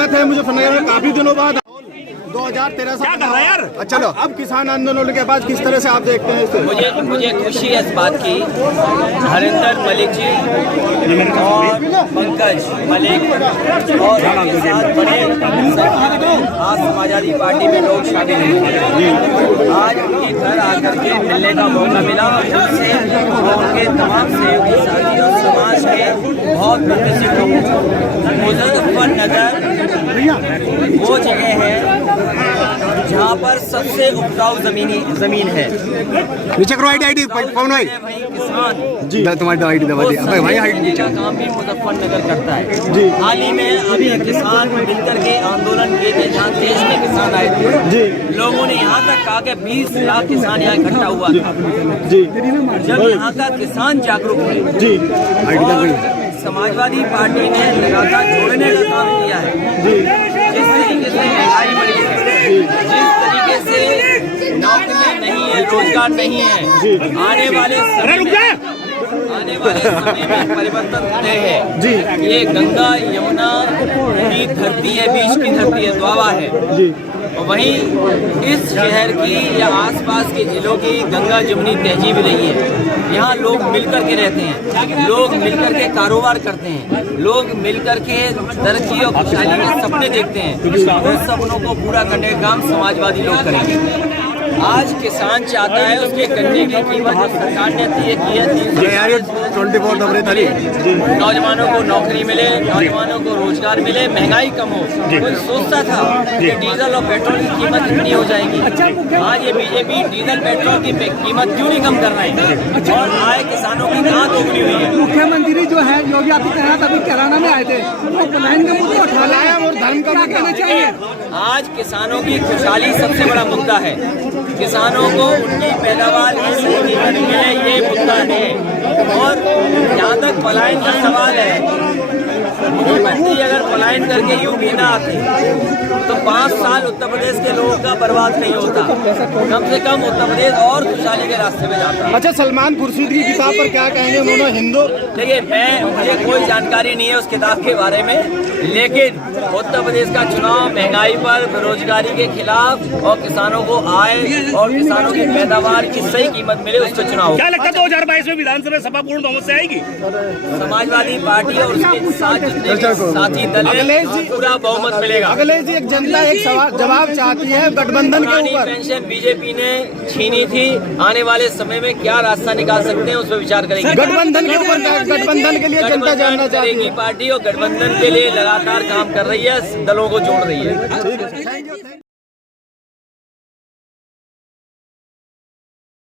स्वागत है मुजफ्फरनगर में काफी दिनों बाद 2013 से यार। चलो अब किसान आंदोलन के बाद किस तरह से आप देखते हैं इसे? मुझे खुशी है इस बात की, हरिंदर मलिक जी और पंकज मलिक और उनके साथ बड़े आज समाजवादी पार्टी में लोग शामिल हैं। आज उनके घर आकर के मिलने का मौका मिला उनसे, उनके तमाम सहयोगी साथी और समाज के बहुत प्रतिष्ठित लोग। मुजफ्फरनगर वो जगह है जहाँ पर सबसे उपजाऊ जमीन है। नीचे करो आईडी कौन भाई? किसान जी तुम्हारी आईडी दबा दी भाई। आईडी का काम भी मुजफ्फरनगर करता है जी। हाल ही में अभी किसान मिलकर के आंदोलन किए थे जहाँ देश में किसान आए थे जी। लोगों ने यहाँ तक कहा कि 20 लाख किसान यहाँ इकट्ठा हुआ था जी। जब यहाँ का किसान जागरूक है जी, समाजवादी पार्टी ने लगातार जोड़ने का काम किया है जी। जिस तरीके से महंगाई बढ़ी है, जिस तरीके से नौकरियां नहीं है, रोजगार नहीं है, आने वाले समय में परिवर्तन तय है जी। ये गंगा यमुना की धरती है, बीच की धरती है, द्वावा है जी। वहीं इस शहर की या आसपास के जिलों की गंगा जमुनी तहजीब रही है। यहाँ लोग मिलकर के रहते हैं, लोग मिलकर के कारोबार करते हैं, लोग मिलकर के तरक्की और खुशहाली के सपने देखते हैं। उन सपनों को पूरा करने का काम समाजवादी लोग करेंगे। आज किसान चाहता है उसके गन्ने की कीमत जो सरकार ने तय की है 24 नौजवानों को नौकरी मिले, नौजवानों को रोजगार मिले, महंगाई कम हो। कोई सोचता था कि डीजल और पेट्रोल की कीमत इतनी हो जाएगी। आज ये बीजेपी डीजल पेट्रोल की कीमत क्यों नहीं कम कर रही है और आय किसानों की कहाँ दोगुनी हुई है? मुख्यमंत्री जो है योगी आदित्यनाथ अभी कैराना में आए थे, वो पलायन का मुद्दा उठा लाया और धर्म का कहना चाहिए। आज किसानों की खुशहाली सबसे बड़ा मुद्दा है। किसानों को उनकी पैदावार की सही कीमत मिले, ये मुद्दा है। और जहाँ तक पलायन का सवाल है, मुख्यमंत्री अगर पलायन करके यूपी ना आते तो 5 साल उत्तर प्रदेश के लोगों का बर्बाद नहीं होता। कम से कम उत्तर प्रदेश और खुशहाली के रास्ते में जाता। अच्छा, सलमान खुर्शीद की किताब पर क्या कहेंगे? उन्होंने हिंदू देखिए, मुझे कोई जानकारी नहीं है उस किताब के बारे में, लेकिन उत्तर प्रदेश का चुनाव महंगाई पर, बेरोजगारी के खिलाफ और किसानों को आय और किसानों की पैदावार की सही कीमत मिले, उसका चुनाव। क्या लगता है 2022 में विधानसभा सभा पूर्ण बहुमत से आएगी? समाजवादी पार्टी और उसके साथ साथी दल पूरा बहुमत मिलेगा। अखिलेश जी, एक जनता एक सवाल जवाब चाहती है गठबंधन के ऊपर। पेंशन बीजेपी ने छीनी थी, आने वाले समय में क्या रास्ता निकाल सकते हैं उस पर विचार करेंगे। गठबंधन के ऊपर, गठबंधन के लिए जनता जानना चाहती है। पार्टी और गठबंधन के लिए लगातार काम कर रही है, दलों को जोड़ रही है।